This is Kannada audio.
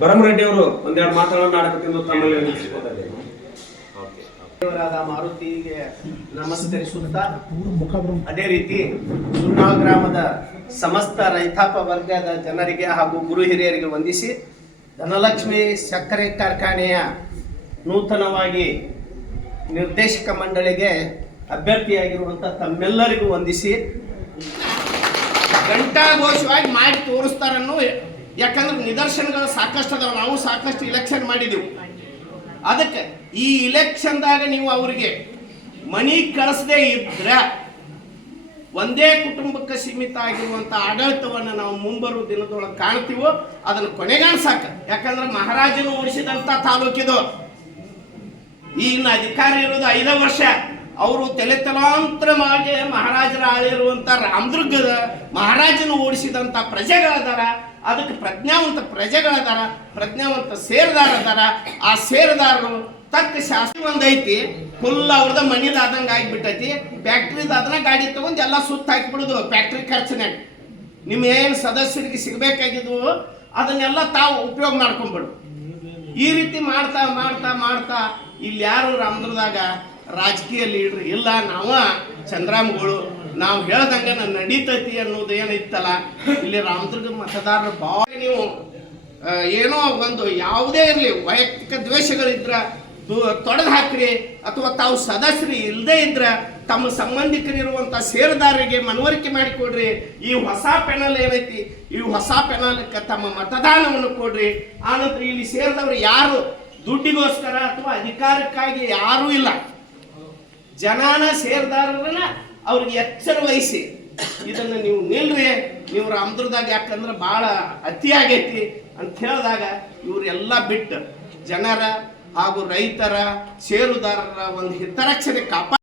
ಭರಮರೆಡ್ಡಿ ಅವರು ಒಂದೆರಡು ಮಾತುಗಳನ್ನು ಆಡಬೇಕೆಂದು ತಮ್ಮಲ್ಲಿ ವಿನಂತಿಸಿಕೊಂಡಿದ್ದೇನೆ. ದೇವರಾದ ಮಾರುತಿಗೆ ನಮಸ್ಕರಿಸುತ್ತಾ ಅದೇ ರೀತಿ ಸುನ್ನಾಳ್ ಗ್ರಾಮದ ಸಮಸ್ತ ರೈತಾಪ ವರ್ಗದ ಜನರಿಗೆ ಹಾಗೂ ಗುರು ಹಿರಿಯರಿಗೆ ವಂದಿಸಿ ಧನಲಕ್ಷ್ಮಿ ಸಕ್ಕರೆ ಕಾರ್ಖಾನೆಯ ನೂತನವಾಗಿ ನಿರ್ದೇಶಕ ಮಂಡಳಿಗೆ ಅಭ್ಯರ್ಥಿಯಾಗಿರುವಂಥ ತಮ್ಮೆಲ್ಲರಿಗೂ ವಂದಿಸಿ ಘಂಟಾಘೋಷವಾಗಿ ಮಾಡಿ ತೋರಿಸ್ತಾರನ್ನು ಯಾಕಂದ್ರೆ ನಿದರ್ಶನಗಳು ಸಾಕಷ್ಟು ಅದಾವ. ನಾವು ಸಾಕಷ್ಟು ಇಲೆಕ್ಷನ್ ಮಾಡಿದೆವು. ಅದಕ್ಕೆ ಈ ಇಲೆಕ್ಷನ್ದಾಗ ನೀವು ಅವರಿಗೆ ಮನಿ ಕಳಿಸದೇ ಇದ್ರ ಒಂದೇ ಕುಟುಂಬಕ್ಕೆ ಸೀಮಿತ ಆಗಿರುವಂತ ಆಡಳಿತವನ್ನು ನಾವು ಮುಂಬರುವ ದಿನದೊಳಗೆ ಕಾಣ್ತೀವೋ ಅದನ್ನು ಕೊನೆಗಾಣಿಸಾಕ ಯಾಕಂದ್ರೆ ಮಹಾರಾಜರು ಉಳಿಸಿದಂತ ತಾಲೂಕಿದು ಈಗಿನ ಅಧಿಕಾರ ಇರೋದು ಐದು ವರ್ಷ. ಅವರು ತಲೆ ತಲಾಂತರವಾಗಿ ಮಹಾರಾಜರ ಆಳಿರುವಂತ ರಾಮದುರ್ಗದ ಮಹಾರಾಜನು ಓಡಿಸಿದಂತ ಪ್ರಜೆಗಳದಾರ. ಅದಕ್ಕೆ ಪ್ರಜ್ಞಾವಂತ ಪ್ರಜೆಗಳದಾರ ಪ್ರಜ್ಞಾವಂತ ಸೇರ್ದಾರ ಅದಾರ ಆ ಸೇರದಾರರು ತಕ್ಕ ಶಾಸ್ತ್ರ ಒಂದೈತಿ ಫುಲ್ ಅವ್ರದ ಮನಿದ ಆದಂಗ ಆಗಿಬಿಟ್ಟೈತಿ ಫ್ಯಾಕ್ಟ್ರಿದ ಅದನ್ನ ಗಾಡಿ ತಗೊಂಡು ಎಲ್ಲ ಸುತ್ತ ಹಾಕಿಬಿಡುದು ಫ್ಯಾಕ್ಟ್ರಿ ಖರ್ಚಿನಾಗ ನಿಮ್ಮ ಏನು ಸದಸ್ಯರಿಗೆ ಸಿಗಬೇಕಾಗಿದ್ವು, ಅದನ್ನೆಲ್ಲ ತಾವು ಉಪಯೋಗ ಮಾಡ್ಕೊಂಡ್ಬಿಡು ಈ ರೀತಿ ಮಾಡ್ತಾ ಮಾಡ್ತಾ ಮಾಡ್ತಾ ಇಲ್ಲಿ ಯಾರು ರಾಮದುರ್ಗದಾಗ ರಾಜಕೀಯ ಲೀಡ್ರ್ ಇಲ್ಲ, ನಾವ ಚಂದ್ರಾಮಗಳು ನಾವು ಹೇಳ್ದಂಗ ನಾನು ನಡೀತೈತಿ ಅನ್ನೋದು ಏನಿತ್ತಲ್ಲ, ಇಲ್ಲಿ ರಾಮದುರ್ಗ ಮತದಾರರ ಭಾವ ನೀವು ಏನೋ ಒಂದು ಯಾವುದೇ ಇರಲಿ, ವೈಯಕ್ತಿಕ ದ್ವೇಷಗಳಿದ್ರ ತೊಡೆದು ಹಾಕ್ರಿ, ಅಥವಾ ತಾವು ಸದಸ್ಯರು ಇಲ್ಲದೇ ಇದ್ರ ತಮ್ಮ ಸಂಬಂಧಿಕರಿರುವಂಥ ಸೇರದಾರರಿಗೆ ಮನವರಿಕೆ ಮಾಡಿಕೊಡ್ರಿ, ಈ ಹೊಸ ಪೆನಲ್ ಏನೈತಿ, ಈ ಹೊಸ ಪೆನಲ್ಕ್ಕೆ ತಮ್ಮ ಮತದಾನವನ್ನು ಕೊಡ್ರಿ. ಆನಂತರ ಇಲ್ಲಿ ಸೇರಿದವರು ಯಾರು? ದುಡ್ಡಿಗೋಸ್ಕರ ಅಥವಾ ಅಧಿಕಾರಕ್ಕಾಗಿ ಯಾರೂ ಇಲ್ಲ. ಜನಾನ ಸೇರ್ದಾರರನ್ನ ಅವ್ರಿಗೆ ಎಚ್ಚರ ವಹಿಸಿ. ಇದನ್ನ ನೀವು ನಿಲ್ರಿ, ನೀವು ರಾಮದುರ್ಗದಾಗ ಯಾಕಂದ್ರೆ ಬಹಳ ಅತಿ ಆಗೈತಿ ಅಂತ ಹೇಳಿದಾಗ ಇವರೆಲ್ಲ ಬಿಟ್ಟು ಜನರ ಹಾಗೂ ರೈತರ ಷೇರುದಾರರ ಒಂದು ಹಿತರಕ್ಷಣೆ ಕಾಪಾಡ